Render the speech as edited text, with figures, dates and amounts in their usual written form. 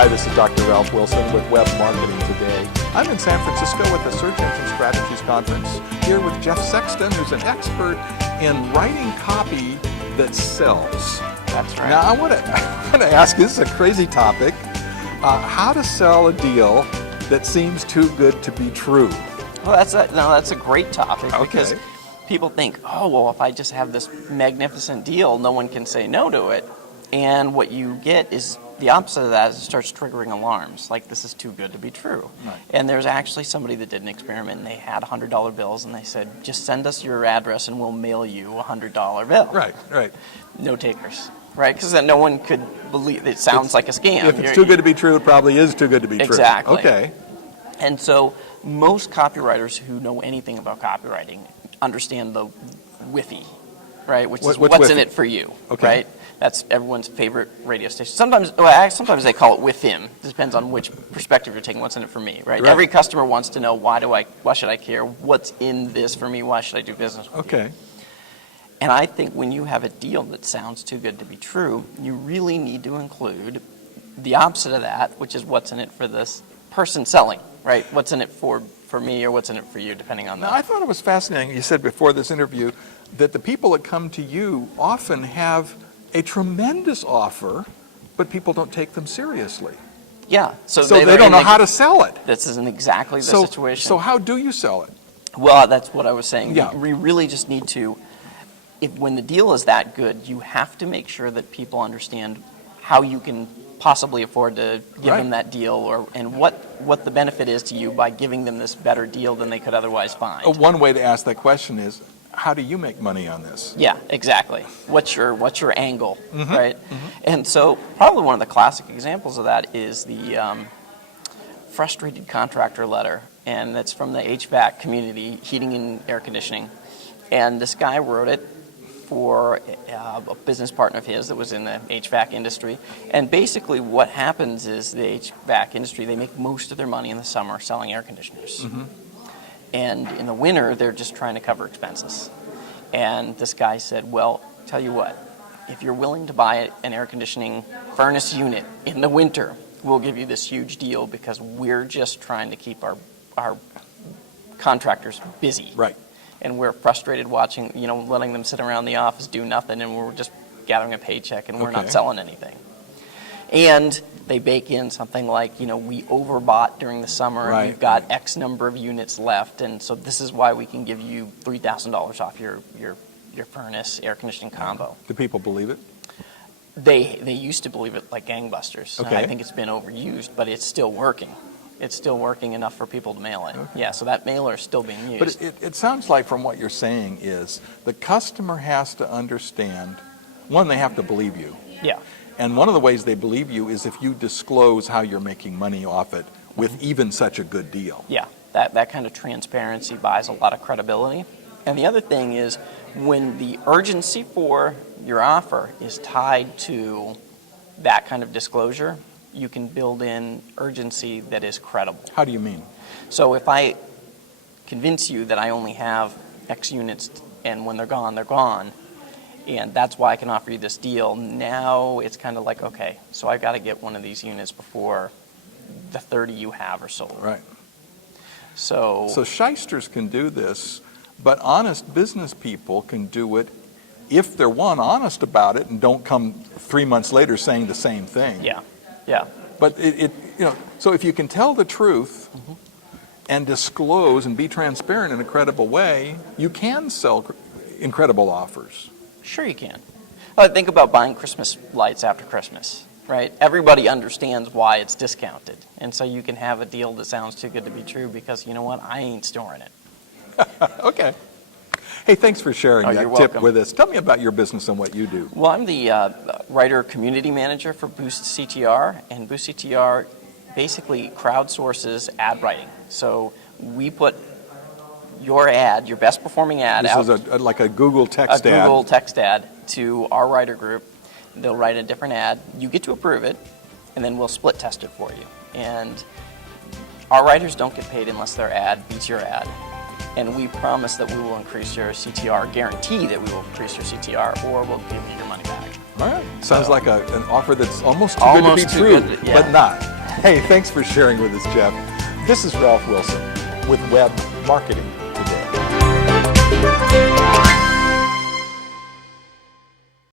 Hi, this is Dr. Ralph Wilson with Web Marketing Today. I'm in San Francisco at the Search Engine Strategies Conference here with Jeff Sexton, who's an expert in writing copy that sells. That's right. Now, I want to ask you, this is a crazy topic, how to sell a deal that seems too good to be true. Well, that's a great topic because people think, oh, well, if I just have this magnificent deal, no one can say no to it. And what you get is the opposite of that, is it starts triggering alarms, like this is too good to be true. Right. And there's actually somebody that did an experiment, and they had $100 bills, and they said, just send us your address and we'll mail you a $100 bill. Right. No takers, right? Because then no one could believe, it sounds like a scam. If it's too good to be true, it probably is too good to be true. Exactly. Okay. And so most copywriters who know anything about copywriting understand the WIIFY, right? Which is what's WIIFY? in it for you, Okay. right? That's everyone's favorite radio station. Sometimes they call it WIIFM. It depends on which perspective you're taking. What's in it for me, right? Every customer wants to know why should I care? What's in this for me? Why should I do business with you? Okay. And I think when you have a deal that sounds too good to be true, you really need to include the opposite of that, which is what's in it for this person selling, right? What's in it for me, or what's in it for you, depending on that. Now, I thought it was fascinating, you said before this interview, that the people that come to you often have a tremendous offer, but people don't take them seriously. Yeah. So they don't know how to sell it. This isn't exactly the situation. So how do you sell it? Well, that's what I was saying. Yeah. We really just need to, when the deal is that good, you have to make sure that people understand how you can possibly afford to give them that deal, and what the benefit is to you by giving them this better deal than they could otherwise find. One way to ask that question is, how do you make money on this? Yeah, exactly. What's your angle, right? Mm-hmm. And so probably one of the classic examples of that is the frustrated contractor letter, and that's from the HVAC community, heating and air conditioning. And this guy wrote it for a business partner of his that was in the HVAC industry. And basically what happens is the HVAC industry, they make most of their money in the summer selling air conditioners. Mm-hmm. And in the winter, they're just trying to cover expenses. And this guy said, well, tell you what, if you're willing to buy an air conditioning furnace unit in the winter, we'll give you this huge deal because we're just trying to keep our contractors busy. Right. And we're frustrated watching, letting them sit around the office, do nothing, and we're just gathering a paycheck and we're not selling anything. And they bake in something like, we overbought during the summer and we've got X number of units left, and so this is why we can give you $3,000 off your furnace air conditioning combo. Do people believe it? They used to believe it like gangbusters. Okay. I think it's been overused, but it's still working. It's still working enough for people to mail it. Okay. Yeah, so that mailer is still being used. But it sounds like from what you're saying is the customer has to understand, one, they have to believe you. Yeah. And one of the ways they believe you is if you disclose how you're making money off it with even such a good deal. Yeah, that kind of transparency buys a lot of credibility. And the other thing is when the urgency for your offer is tied to that kind of disclosure, you can build in urgency that is credible. How do you mean? So if I convince you that I only have X units and when they're gone, and that's why I can offer you this deal, now it's kind of like, okay, so I've got to get one of these units before the 30 you have are sold. Right. So shysters can do this, but honest business people can do it if they're, one, honest about it and don't come 3 months later saying the same thing. Yeah. But so if you can tell the truth and disclose and be transparent in a credible way, you can sell incredible offers. Sure you can. Think about buying Christmas lights after Christmas, right? Everybody understands why it's discounted. And so you can have a deal that sounds too good to be true because, you know what, I ain't storing it. Okay. Hey, thanks for sharing that you're tip welcome. with us. Tell me about your business and what you do. Well, I'm the writer community manager for Boost CTR, and Boost CTR basically crowdsources ad writing. So we put your ad, your best performing ad out. This is like a Google text ad. A Google text ad to our writer group. They'll write a different ad. You get to approve it, and then we'll split test it for you. And our writers don't get paid unless their ad beats your ad. And we promise that we will increase your CTR, guarantee that we will increase your CTR, or we'll give you your money back. All right. Sounds like an offer that's almost too good to be true, but not. Hey, thanks for sharing with us, Jeff. This is Ralph Wilson with Web Marketing